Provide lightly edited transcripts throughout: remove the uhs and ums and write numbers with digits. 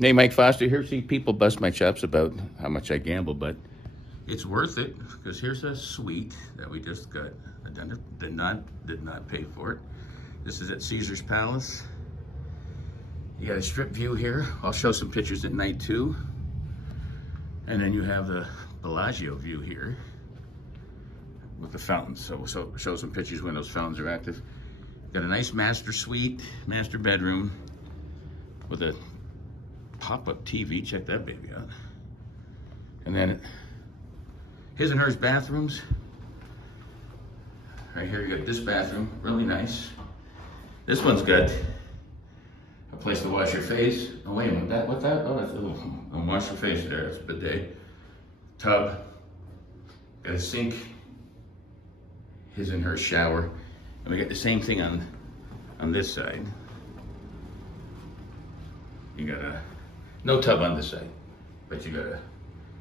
Hey, Mike Foster here. See, people bust my chops about how much I gamble, but it's worth it because here's a suite that we just got. I did not pay for it. This is at Caesar's Palace. You got a strip view here. I'll show some pictures at night too. And then you have the Bellagio view here with the fountains. So show some pictures when those fountains are active. Got a nice master suite, master bedroom with a pop-up TV. Check that baby out. And then his and hers bathrooms. Right here you got this bathroom, really nice. This one's got a place to wash your face. Oh wait a minute, what's that? Oh, that's a little wash your face there. It's a bidet. Tub. Got a sink. His and her shower. And we got the same thing on this side. You got no tub on this side, but you got a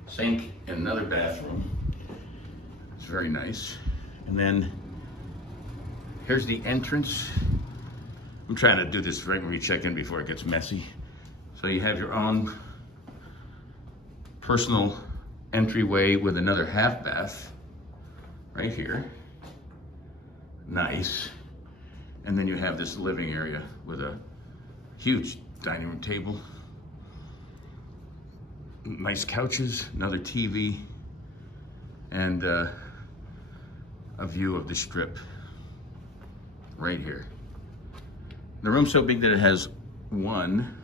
sink and another bathroom. It's very nice. And then here's the entrance. I'm trying to do this right when you check in before it gets messy. So you have your own personal entryway with another half bath right here. Nice. And then you have this living area with a huge dining room table. Nice couches, another TV, and a view of the strip right here. The room's so big that it has 1,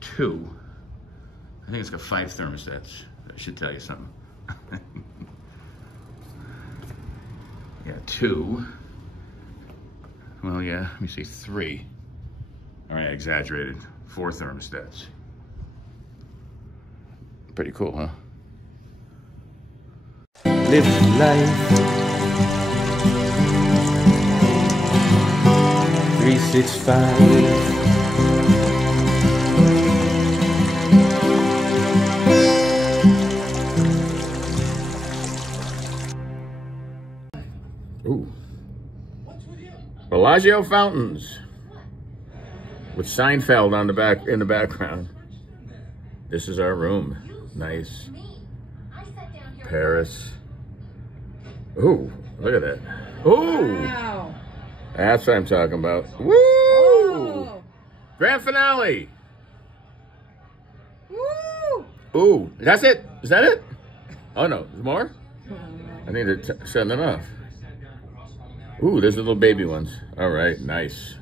2, I think it's got 5 thermostats. That should tell you something. Yeah, 2. Well, yeah, let me see, 3. All right, I exaggerated. 4 thermostats. Pretty cool, huh? Live life 365. Ooh. Bellagio fountains with Seinfeld on the back in the background. This is our room. Nice. Paris. Ooh, look at that. Ooh. Wow. That's what I'm talking about. Woo! Oh. Grand finale. Woo! Ooh, that's it? Is that it? Oh no, there's more? I think they're shutting it off. Ooh, there's the little baby ones. All right, nice.